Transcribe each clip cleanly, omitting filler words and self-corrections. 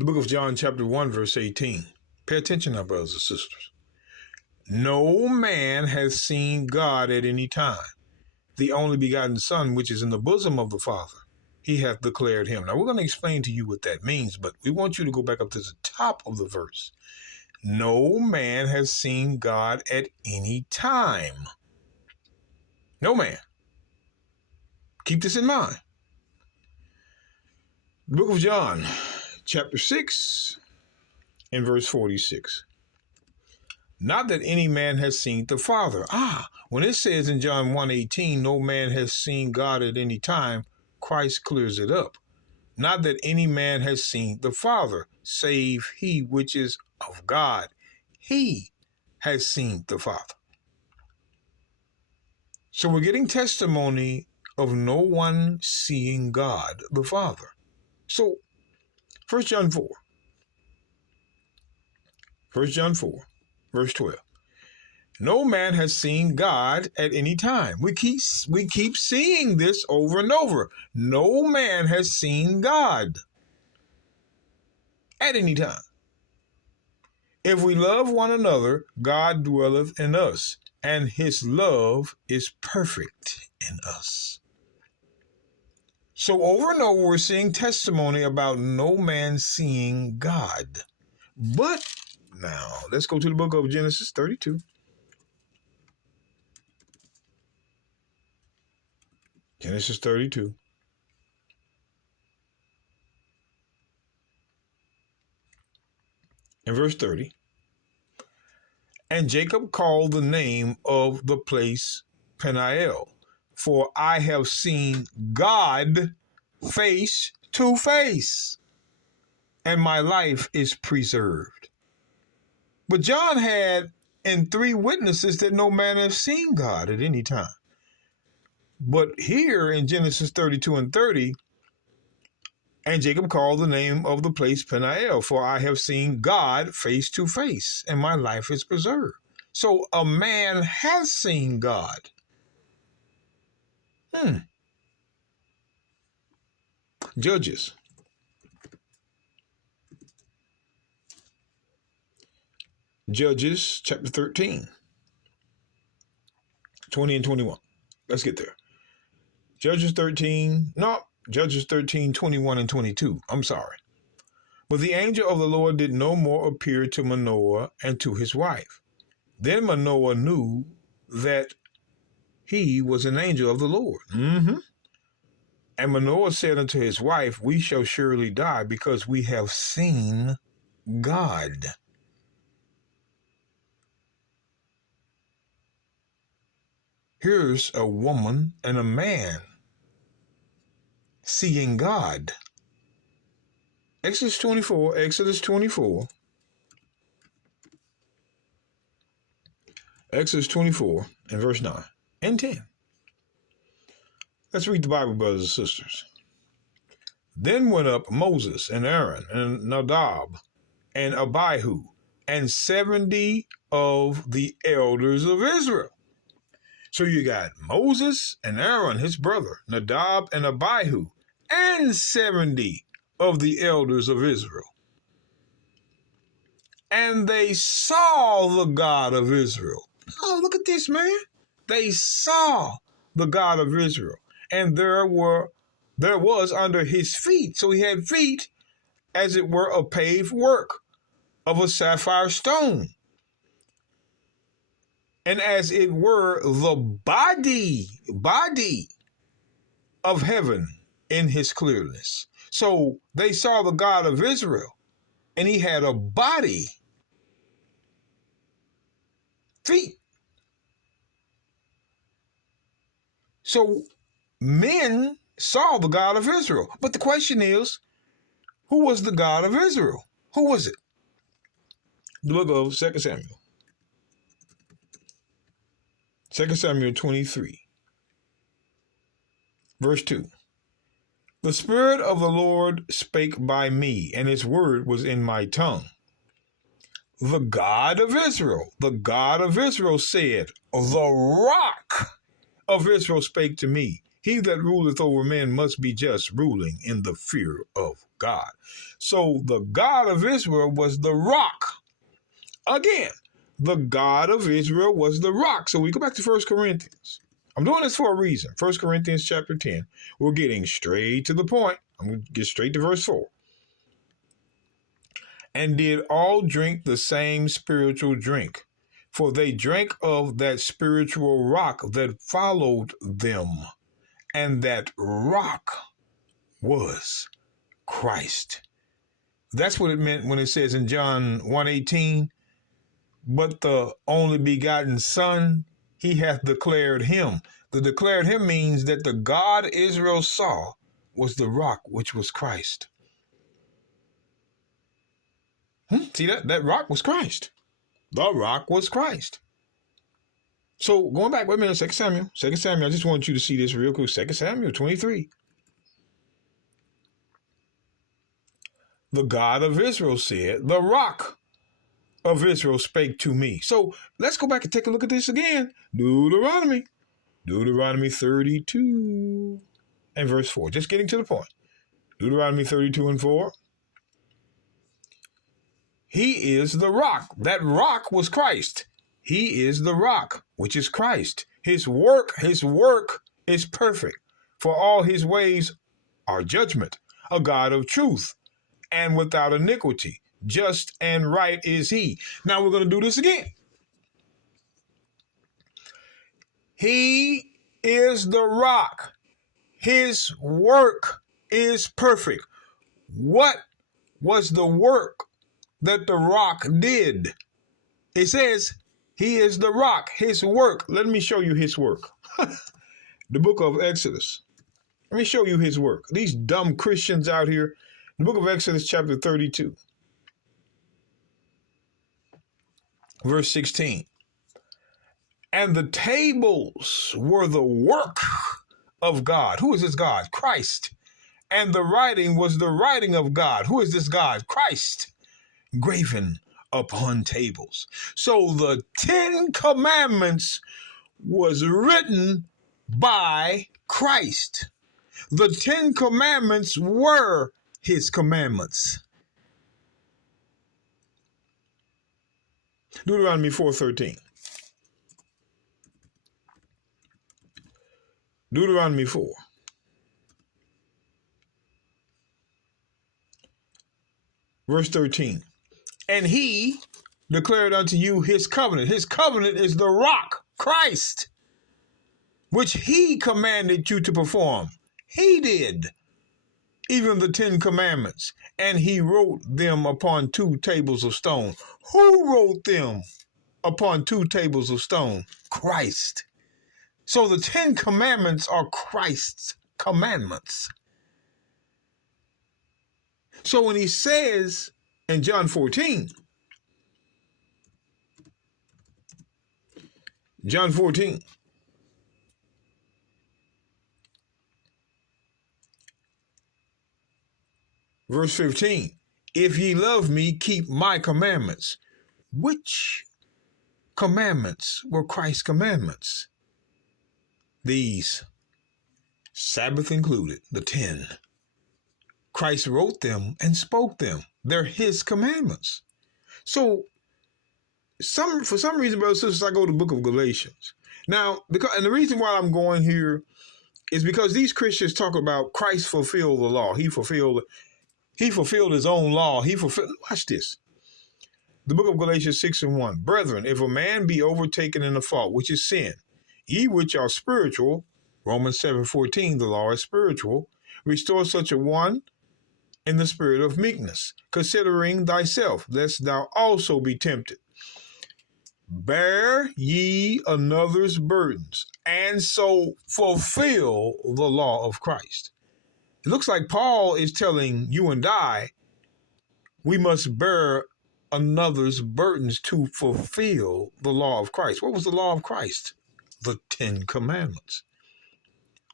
The book of John, chapter 1, verse 18. Pay attention now, brothers and sisters. No man has seen God at any time. The only begotten Son, which is in the bosom of the Father, he hath declared him. Now, we're going to explain to you what that means, but we want you to go back up to the top of the verse. No man has seen God at any time. No man. Keep this in mind. The book of John, chapter 6, and verse 46. Not that any man has seen the Father. When it says in John 1:18, no man has seen God at any time, Christ clears it up. Not that any man has seen the Father, save he which is of God. He has seen the Father. So we're getting testimony of no one seeing God the Father. So 1 John 4. 1 John 4, verse 12. No man has seen God at any time. We keep seeing this over and over. No man has seen God at any time. If we love one another, God dwelleth in us, and his love is perfect in us. So over and over, we're seeing testimony about no man seeing God. But now, let's go to the book of Genesis 32. Genesis 32. In verse 30. And Jacob called the name of the place Peniel, for I have seen God face to face, and my life is preserved. But John had in 3 witnesses that no man has seen God at any time. But here in Genesis 32 and 30, and Jacob called the name of the place Peniel, for I have seen God face to face, and my life is preserved. So a man has seen God. Judges. Judges chapter 13, 20 and 21. Let's get there. Judges 13, 21 and 22. I'm sorry. But the angel of the Lord did no more appear to Manoah and to his wife. Then Manoah knew that he was an angel of the Lord. And Manoah said unto his wife, we shall surely die because we have seen God. Here's a woman and a man seeing God. Exodus 24 and verse 9 and 10. Let's read the Bible, brothers and sisters. Then went up Moses and Aaron and Nadab and Abihu and 70 of the elders of Israel. So you got Moses and Aaron, his brother, Nadab and Abihu, and 70 of the elders of Israel. And they saw the God of Israel. Oh, look at this, man. They saw the God of Israel. And there was under his feet. So he had feet, as it were, a paved work of a sapphire stone. And as it were, the body of heaven in his clearness. So they saw the God of Israel, and he had a body, feet. So men saw the God of Israel. But the question is, who was the God of Israel? Who was it? The book of 2 Samuel. 2 Samuel 23, verse 2. The Spirit of the Lord spake by me, and his word was in my tongue. The God of Israel said, the rock of Israel spake to me, He that ruleth over men must be just, ruling in the fear of God. So the God of Israel was the rock. Again, the God of Israel was the rock. So we go back to 1 Corinthians. I'm doing this for a reason. 1 Corinthians chapter 10. We're getting straight to the point. I'm going to get straight to verse 4. And did all drink the same spiritual drink, for they drank of that spiritual rock that followed them, and that rock was Christ. That's what it meant when it says in John 1:18, but the only begotten Son, he hath declared him. The declared him means that the God Israel saw was the rock, which was Christ. See that? That rock was Christ. The rock was Christ. So going back, wait a minute, 2 Samuel. 2 Samuel, I just want you to see this real quick. 2 Samuel 23. The God of Israel said, the rock of Israel spake to me. So let's go back and take a look at this again. Deuteronomy 32 and verse 4. Just getting to the point. Deuteronomy 32 and 4. He is the rock. That rock was Christ. He is the rock, which is Christ. His work is perfect. For all his ways are judgment, a God of truth, and without iniquity. Just and right is he. Now we're going to do this again. He is the rock. His work is perfect. What was the work that the rock did? It says he is the rock, his work. Let me show you his work. The book of Exodus. Let me show you his work. These dumb Christians out here. The book of Exodus chapter 32. Verse 16. And the tables were the work of God. Who is this God? Christ. And the writing was the writing of God. Who is this God? Christ. Graven upon tables. So the 10 Commandments was written by Christ. The 10 Commandments were his commandments. Deuteronomy 4:13. Deuteronomy 4. Verse 13. And he declared unto you his covenant. His covenant is the rock, Christ, which he commanded you to perform. He did, even the 10 Commandments, and he wrote them upon 2 tables of stone. Who wrote them upon 2 tables of stone? Christ. So the 10 Commandments are Christ's commandments. So when he says in John 14, verse 15, if ye love me, keep my commandments. Which commandments were Christ's commandments? These, Sabbath included, the 10. Christ wrote them and spoke them. They're his commandments. So for some reason, brothers and sisters, I go to the book of Galatians. Now, and the reason why I'm going here is because these Christians talk about Christ fulfilled the law. He fulfilled his own law. Watch this. The book of Galatians 6 and 1. Brethren, if a man be overtaken in a fault, which is sin, ye which are spiritual, Romans 7:14, the law is spiritual, restore such a one in the spirit of meekness, considering thyself, lest thou also be tempted. Bear ye another's burdens, and so fulfill the law of Christ. It looks like Paul is telling you and I, we must bear another's burdens to fulfill the law of Christ. What was the law of Christ? The 10 Commandments.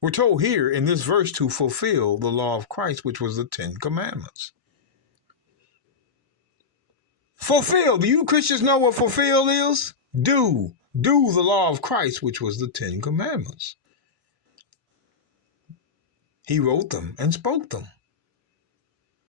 We're told here in this verse to fulfill the law of Christ, which was the 10 Commandments. Fulfill. Do you Christians know what fulfill is? Do the law of Christ, which was the 10 Commandments. He wrote them and spoke them.